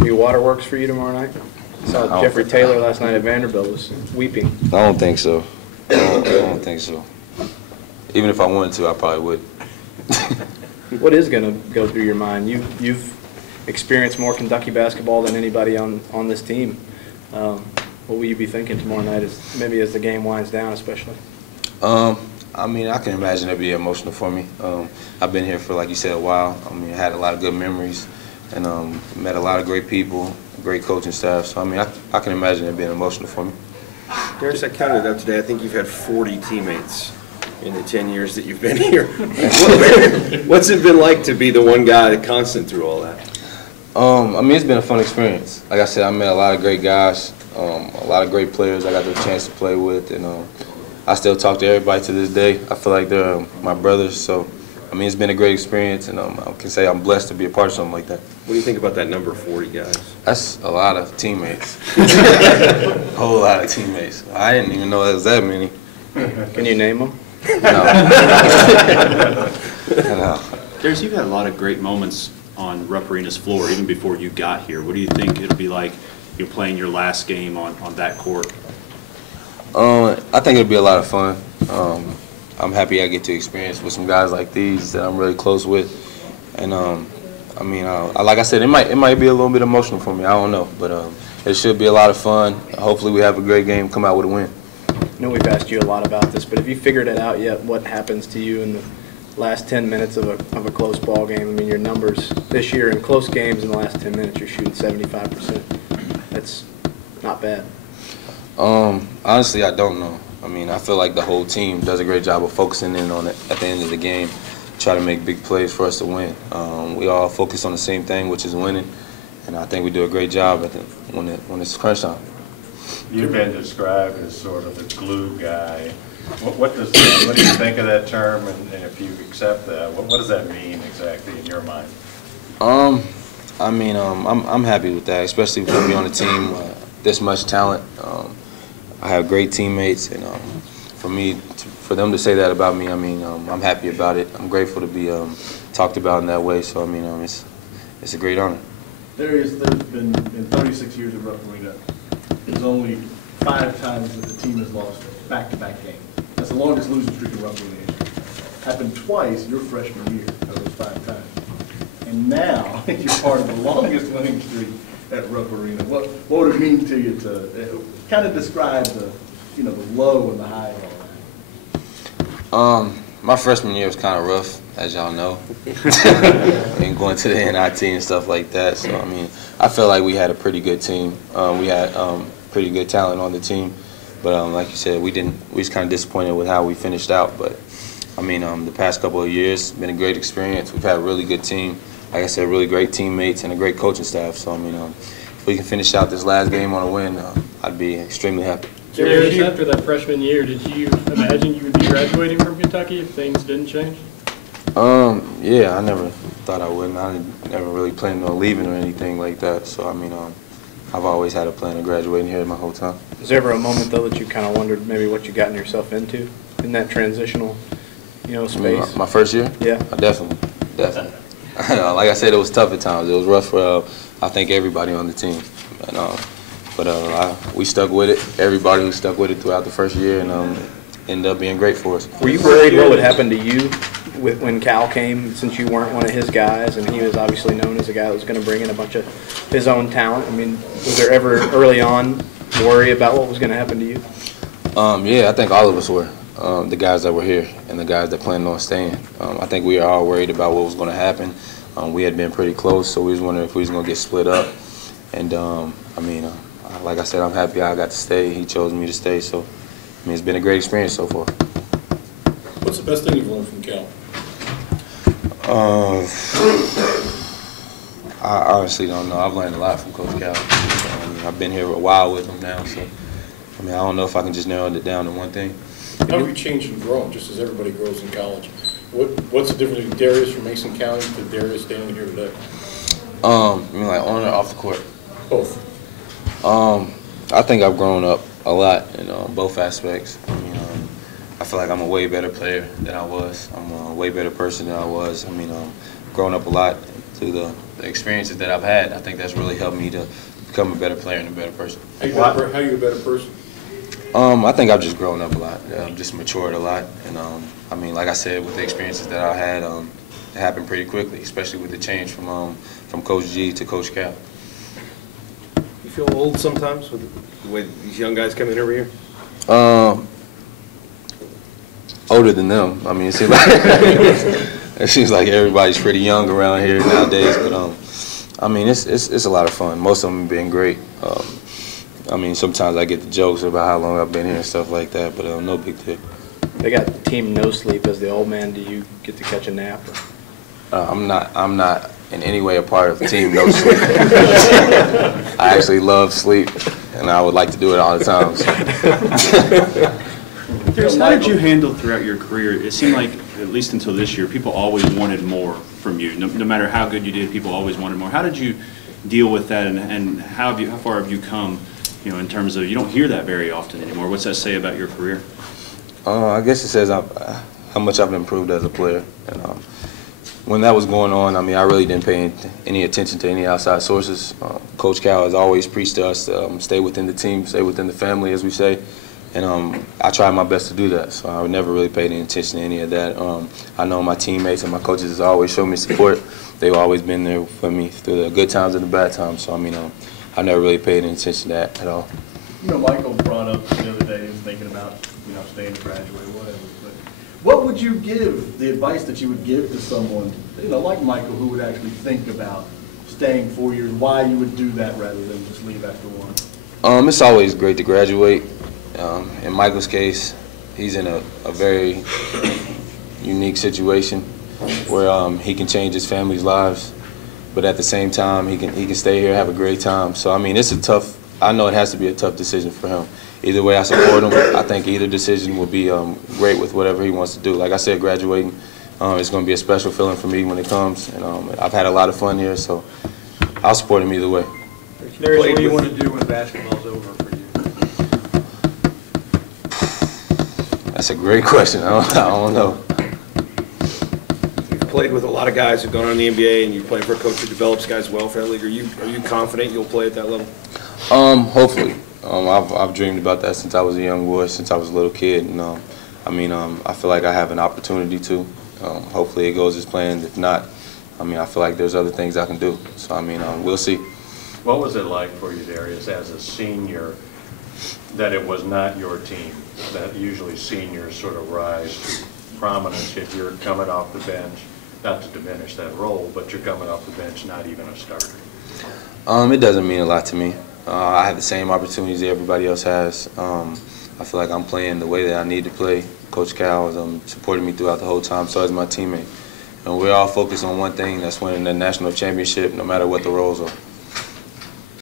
Any waterworks for you tomorrow night? I saw Jeffrey Taylor last night at Vanderbilt was weeping. I don't think so. I don't think so. Even if I wanted to, I probably would. What is going to go through your mind? You've experienced more Kentucky basketball than anybody on this team. What will you be thinking tomorrow night, maybe as the game winds down, especially? I mean, I can imagine it'd be emotional for me. I've been here for, like you said, a while. I mean, I had a lot of good memories and met a lot of great people, great coaching staff. So, I mean, I can imagine it being emotional for me. Darius, I counted it up today. I think you've had 40 teammates in the 10 years that you've been here. What's it been like to be the one guy constant through all that? I mean, it's been a fun experience. Like I said, I met a lot of great guys, a lot of great players I got the chance to play with, and I still talk to everybody to this day. I feel like they're my brothers, so I mean, it's been a great experience, and I can say I'm blessed to be a part of something like that. What do you think about that number, 40 guys? That's a lot of teammates. A whole lot of teammates. I didn't even know there was that many. Can you name them? No. No. Darius, you've had a lot of great moments on Rupp Arena's floor even before you got here. What do you think it'll be like playing your last game on that court? I think it'll be a lot of fun. I'm happy I get to experience with some guys like these that I'm really close with. And I mean, like I said, it might be a little bit emotional for me. I don't know, but it should be a lot of fun. Hopefully, we have a great game, come out with a win. I know we've asked you a lot about this, but have you figured it out yet? What happens to you in the last 10 minutes of a close ball game? I mean, your numbers this year in close games in the last 10 minutes, you're shooting 75%. That's not bad. Honestly, I don't know. I mean, I feel like the whole team does a great job of focusing in on it at the end of the game, try to make big plays for us to win. We all focus on the same thing, which is winning, and I think we do a great job when it's crunch time. You've been described as sort of the glue guy. What do you think of that term, and if you accept that, what does that mean exactly in your mind? I mean, I'm happy with that, especially for me on a team this much talent. I have great teammates, and for them to say that about me, I mean, I'm happy about it. I'm grateful to be talked about in that way. So I mean, it's a great honor. There's been in 36 years of Rupp Arena, there's only 5 times that the team has lost back-to-back games. That's the longest losing streak in Rupp Arena history. Happened twice your freshman year of those 5 times, and now you're part of the longest winning streak at Rupp Arena. What would it mean to you to kind of describe the the low and the high of all that? My freshman year was kind of rough, as y'all know, and going to the NIT and stuff like that. So I mean, I felt like we had a pretty good team. We had pretty good talent on the team, but like you said, we was kind of disappointed with how we finished out. But I mean, the past couple of years been a great experience. We've had a really good team. Like I said, really great teammates and a great coaching staff. So I mean, if we can finish out this last game on a win, I'd be extremely happy. Darius, after that freshman year, did you imagine you would be graduating from Kentucky if things didn't change? Yeah, I never thought I wouldn't. I never really planned on leaving or anything like that. So I mean, I've always had a plan of graduating here my whole time. Was there ever a moment though that you kind of wondered maybe what you gotten yourself into in that transitional, space? My first year? Yeah. Definitely. Like I said, it was tough at times. It was rough for I think everybody on the team. But we stuck with it. Everybody who stuck with it throughout the first year, and ended up being great for us. Were you worried what would happen to you when Cal came, since you weren't one of his guys, and he was obviously known as a guy that was going to bring in a bunch of his own talent? I mean, was there ever early on worry about what was going to happen to you? Yeah, I think all of us were. The guys that were here and the guys that planned on staying. I think we were all worried about what was going to happen. We had been pretty close, so we was wondering if we was going to get split up. And I mean, like I said, I'm happy I got to stay. He chose me to stay, so I mean, it's been a great experience so far. What's the best thing you've learned from Cal? I honestly don't know. I've learned a lot from Coach Cal. I've been here a while with him now, so I mean, I don't know if I can just narrow it down to one thing. How have you changed and grown, just as everybody grows in college? What's the difference between Darius from Mason County to Darius standing here today? You mean like on or off the court? Both. I think I've grown up a lot in both aspects. I mean, I feel like I'm a way better player than I was. I'm a way better person than I was. I mean, growing up a lot through the experiences that I've had, I think that's really helped me to become a better player and a better person. How you a better person? I think I've just grown up a lot, just matured a lot, and I mean, like I said, with the experiences that I had, it happened pretty quickly, especially with the change from Coach G to Coach Cal. You feel old sometimes with the way these young guys come in every year? Older than them. I mean, it seems like everybody's pretty young around here nowadays, but I mean, it's a lot of fun. Most of them have been great. I mean, sometimes I get the jokes about how long I've been here and stuff like that, but no big deal. They got team no sleep as the old man. Do you get to catch a nap? I'm not in any way a part of the team no sleep. I actually love sleep, and I would like to do it all the time. So. Darius, how did you handle throughout your career? It seemed like, at least until this year, people always wanted more from you. No matter how good you did, people always wanted more. How did you deal with that, and how far have you come? You know, in terms of, you don't hear that very often anymore. What's that say about your career? I guess it says how much I've improved as a player. And when that was going on, I mean, I really didn't pay any attention to any outside sources. Coach Cal has always preached to us to stay within the team, stay within the family, as we say. And I tried my best to do that, so I never really paid any attention to any of that. I know my teammates and my coaches has always shown me support. They've always been there for me through the good times and the bad times. So, I mean, I never really paid any attention to that at all. You know, Michael brought up the other day, he was thinking about, you know, staying to graduate or whatever. But what would you give, the advice that you would give to someone, you know, like Michael, who would actually think about staying 4 years, why you would do that rather than just leave after one? It's always great to graduate. In Michael's case, he's in a very unique situation where he can change his family's lives, but at the same time, he can stay here, have a great time. So, I mean, it's a tough, I know it has to be a tough decision for him. Either way, I support him. I think either decision will be great with whatever he wants to do. Like I said, graduating is going to be a special feeling for me when it comes, and I've had a lot of fun here, so I'll support him either way. Darius, what do you want to do when basketball's over for you? That's a great question. I don't know. You've played with a lot of guys who've gone on the NBA, and you play for a coach who develops guys well for that league. Are you confident you'll play at that level? Hopefully. I've dreamed about that since I was a young boy, since I was a little kid. And I mean, I feel like I have an opportunity to. Hopefully it goes as planned. If not, I mean, I feel like there's other things I can do. So, I mean, we'll see. What was it like for you, Darius, as a senior, that it was not your team, that usually seniors sort of rise to prominence if you're coming off the bench, not to diminish that role, but you're coming off the bench, not even a starter? It doesn't mean a lot to me. I have the same opportunities that everybody else has. I feel like I'm playing the way that I need to play. Coach Cal has supported me throughout the whole time, so has my teammate. And we're all focused on one thing, that's winning the national championship, no matter what the roles are.